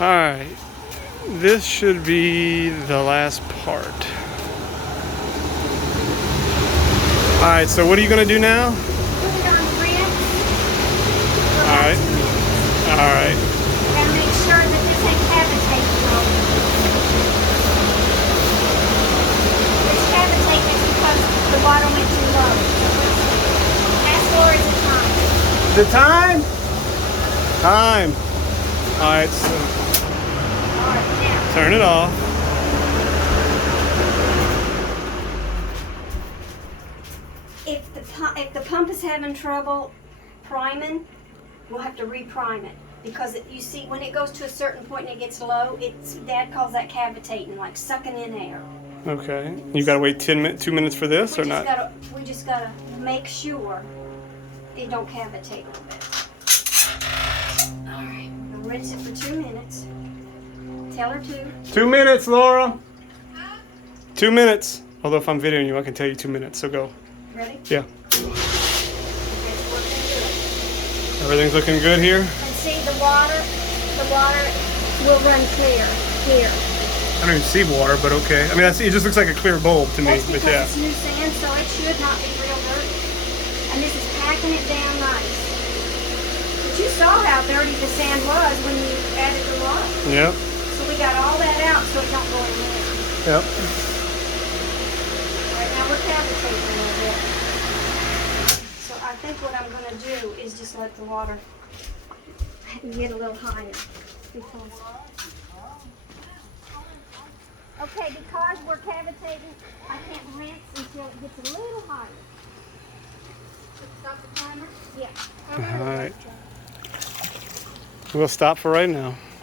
Alright, this should be the last part. Alright, so what are you going to do now? Put it on rinse. Alright. Alright. And make sure that this ain't cavitating wrong. This cavitating is because the water went too low. As far as the time. The time? Time. Alright, so Alright, now. turn it off. If the pump is having trouble priming, we'll have to reprime it. Because you see, when it goes to a certain point and it gets low, Dad calls that cavitating, like sucking in air. Okay. You gotta wait 2 minutes for this or not? We just gotta make sure it don't cavitate a little bit. Alright, we'll rinse it for 2 minutes. Tell her to. 2 minutes, Laura. 2 minutes. Although if I'm videoing you, I can tell you 2 minutes, so go. Ready? Yeah. Okay, it's working good. Everything's looking good here? And see the water will run clear. I don't even see water, but okay. I mean, it just looks like a clear bulb to me, That's but because yeah. it's new sand, so it should not be real dirty. And this is packing it down nice. But you saw how dirty the sand was when you added the water. Yep. So we got all that out so it don't go in there. Yep. Right now we're cavitating a little bit. So I think what I'm going to do is just let the water get a little higher. Okay, because we're cavitating, I can't rinse until it gets a little higher. Stop the timer? Yeah. All right. We'll stop for right now.